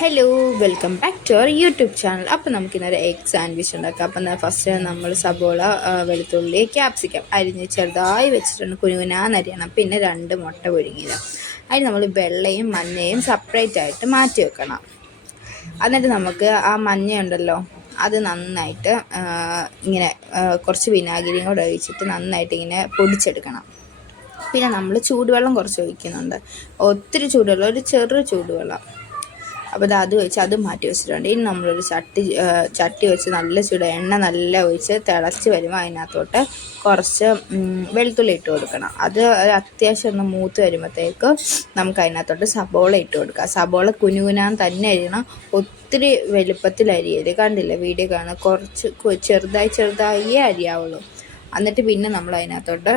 Hello welcome back to our YouTube channel അപ്പോൾ നമുക്കിന്നൊരു egg sandwich ഉണ്ടാക്കാം. അപ്പം ഫസ്റ്റ് നമ്മൾ സബോള വെളുത്തുള്ളി ക്യാപ്സിക്കം അരിഞ്ഞ് ചെറുതായി വെച്ചിട്ടുണ്ട് കുനുകുനാന്നരിയണം പിന്നെ രണ്ട് മുട്ട പുഴുങ്ങിയത്. അതിന് നമ്മൾ വെള്ളയും മഞ്ഞയും സെപ്പറേറ്റ് ആയിട്ട് മാറ്റി വെക്കണം. എന്നിട്ട് നമുക്ക് ആ മഞ്ഞയുണ്ടല്ലോ അത് നന്നായിട്ട് ഇങ്ങനെ കുറച്ച് വിനാഗിരിയും കൂടെ ഒഴിച്ചിട്ട് നന്നായിട്ട് ഇങ്ങനെ പൊടിച്ചെടുക്കണം. പിന്നെ നമ്മൾ ചൂടുവെള്ളം കുറച്ച് ഒഴിക്കുന്നുണ്ട്. ഒത്തിരി ചൂടുവെള്ളം ഒരു ചെറു ചൂടുവെള്ളം. അപ്പോൾ ഇത് അത് വെച്ച് അത് മാറ്റി വെച്ചിട്ടുണ്ട്. ഇനി നമ്മളൊരു ചട്ടി ചട്ടി വെച്ച് നല്ല ചൂട് എണ്ണ നല്ല ഒഴിച്ച് തിളച്ച് വരുമ്പോൾ അതിനകത്തോട്ട് കുറച്ച് വെളുത്തുള്ളി ഇട്ട് കൊടുക്കണം. അത് അത്യാവശ്യം ഒന്ന് മൂത്ത് വരുമ്പോഴത്തേക്ക് നമുക്ക് അതിനകത്തോട്ട് സബോള ഇട്ട് കൊടുക്കാം. സബോള കുനുകുനാൻ തന്നെ അരിയണം. ഒത്തിരി വലുപ്പത്തിൽ അരിയരുത്. കണ്ടില്ല വീഡിയോ കാണുക കുറച്ച് ചെറുതായി ചെറുതായേ അരിയാവുള്ളൂ. എന്നിട്ട് പിന്നെ നമ്മൾ അതിനകത്തോട്ട്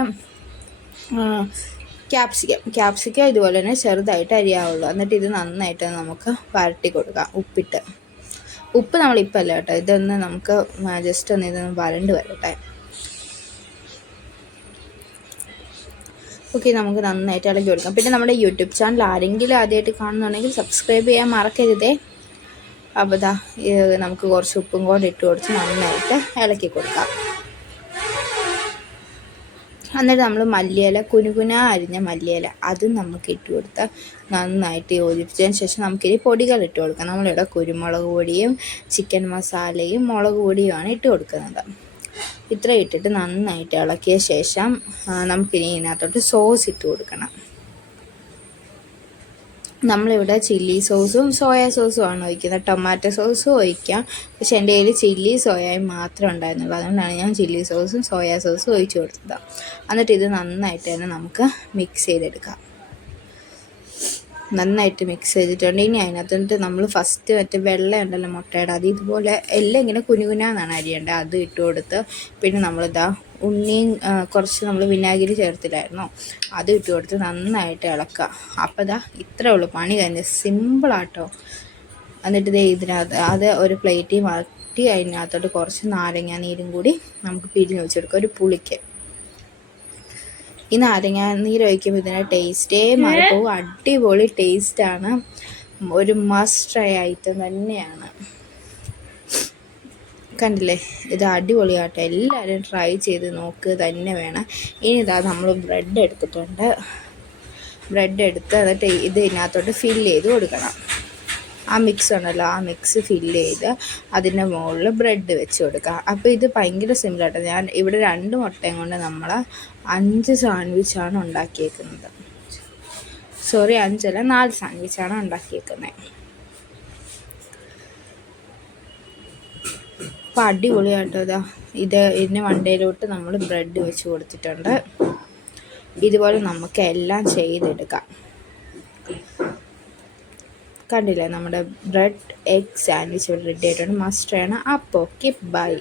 ക്യാപ്സിക്കം ക്യാപ്സിക്കം ഇതുപോലെ തന്നെ ചെറുതായിട്ട് അരിയാവുള്ളൂ. എന്നിട്ട് ഇത് നന്നായിട്ട് നമുക്ക് വരട്ടി കൊടുക്കാം. ഉപ്പിട്ട്. ഉപ്പ് നമ്മളിപ്പോൾ അല്ല കേട്ടോ. ഇതൊന്ന് നമുക്ക് ജസ്റ്റ് ഒന്ന് ഇതൊന്ന് വരണ്ട് വരട്ടെ. ഓക്കെ നമുക്ക് നന്നായിട്ട് ഇളക്കി കൊടുക്കാം. പിന്നെ നമ്മുടെ യൂട്യൂബ് ചാനൽ ആരെങ്കിലും ആദ്യമായിട്ട് കാണുന്നുണ്ടെങ്കിൽ സബ്സ്ക്രൈബ് ചെയ്യാൻ മറക്കരുതേ. അപ്പോൾ നമുക്ക് കുറച്ച് ഉപ്പും കൂടെ ഇട്ട് കൊടുത്ത് നന്നായിട്ട് ഇളക്കി കൊടുക്കാം. എന്നിട്ട് നമ്മൾ മല്ലിയില കുനുകുന അരിഞ്ഞ മല്ലിയില അത് നമുക്ക് ഇട്ട് കൊടുത്ത് നന്നായിട്ട് യോജിപ്പിച്ചതിന് ശേഷം നമുക്കിനി പൊടികൾ ഇട്ട് കൊടുക്കാം. നമ്മളിവിടെ കുരുമുളക് പൊടിയും ചിക്കൻ മസാലയും മുളക് പൊടിയുമാണ് ഇട്ട് കൊടുക്കുന്നത്. ഇത്ര ഇട്ടിട്ട് നന്നായിട്ട് ഇളക്കിയ ശേഷം നമുക്കിനി ഇതിനകത്തോട്ട് സോസ് ഇട്ട് കൊടുക്കണം. നമ്മളിവിടെ ചില്ലി സോസും സോയ സോസും ആണ് ഒഴിക്കുന്നത്. ടൊമാറ്റോ സോസും ഒഴിക്കാം. പക്ഷെ എന്റെ കയ്യിൽ ചില്ലി സോയായും മാത്രമേ ഉണ്ടായിരുന്നുള്ളൂ. അതുകൊണ്ടാണ് ഞാൻ ചില്ലി സോസും സോയ സോസും ഒഴിച്ചു കൊടുത്തത്. എന്നിട്ട് ഇത് നന്നായിട്ട് തന്നെ നമുക്ക് മിക്സ് ചെയ്തെടുക്കാം. നന്നായിട്ട് മിക്സ് ചെയ്തിട്ടുണ്ട്. ഇനി അതിനകത്തോട്ട് നമ്മൾ ഫസ്റ്റ് മറ്റേ വെള്ളം ഉണ്ടല്ലോ മുട്ടയുടെ അത് ഇതുപോലെ എല്ലാം ഇങ്ങനെ കുനുകുനാന്നാണ് അരിയേണ്ടത്. അത് ഇട്ട് കൊടുത്ത് പിന്നെ നമ്മളിതാ ഉണ്ണിയും കുറച്ച് നമ്മൾ വിനാഗിരി ചേർത്തില്ലായിരുന്നോ അത് ഇട്ട് കൊടുത്ത് നന്നായിട്ട് ഇളക്കുക. അപ്പോൾ ഇതാ ഇത്രേ ഉള്ളൂ പണി കഴിഞ്ഞ്. സിമ്പിളാട്ടോ എന്നിട്ട് ദേ ഇതിനകത്ത് അത് ഒരു പ്ലേറ്റിൽ മാറ്റി അതിനകത്തോട്ട് കുറച്ച് നാരങ്ങ നീരും കൂടി നമുക്ക് പിരിഞ്ഞ് വെച്ചെടുക്കാം ഒരു പുളിക്ക്. ഈ നാരങ്ങ നീര് ഒഴിക്കുമ്പോൾ ഇതിന്റെ ടേസ്റ്റേ മാറിപ്പോകും അടിപൊളി ടേസ്റ്റാണ് ഒരു മസ്റ്റ് ഐറ്റം തന്നെയാണ്. കണ്ടില്ലേ? ഇത് അടിപൊളിയാട്ടോ. എല്ലാവരും ട്രൈ ചെയ്ത് നോക്ക് തന്നെ വേണം. ഇനി ഇതാ നമ്മൾ ബ്രെഡ് എടുത്തിട്ടുണ്ട്. ബ്രെഡ് എടുത്ത് എന്നിട്ട് ഇത് ഇതിനകത്തോട്ട് ഫില്ല് ചെയ്ത് കൊടുക്കണം. ആ മിക്സ് ഉണ്ടല്ലോ ആ മിക്സ് ഫില്ല് ചെയ്ത് അതിന്റെ മുകളിൽ ബ്രെഡ് വെച്ച് കൊടുക്കുക അപ്പോൾ ഇത് ഭയങ്കര സിമ്പിളായിട്ട് ഞാൻ ഇവിടെ രണ്ട് മുട്ടയും കൊണ്ട് നമ്മൾ അഞ്ച് സാൻഡ്വിച്ചാണ് ഉണ്ടാക്കിയേക്കുന്നത്. സോറി അഞ്ചല്ല നാല് സാൻഡ്വിച്ചാണ് ഉണ്ടാക്കിയേക്കുന്നത് അപ്പോൾ അടിപൊളിയാട്ടോ ഇതാ. ഇത് ഇതിന് വണ്ടയിലോട്ട് നമ്മൾ ബ്രെഡ് വെച്ച് കൊടുത്തിട്ടുണ്ട്. ഇതുപോലെ നമുക്ക് എല്ലാം ചെയ്തെടുക്കാം. കണ്ടില്ലേ നമ്മുടെ ബ്രെഡ് എഗ് സാൻഡ്വിച്ച് ഇവിടെ റെഡി ആയിട്ടുണ്ട്. മസ്റ്റ് ആണ്. അപ്പോൾ ഓക്കെ ബൈ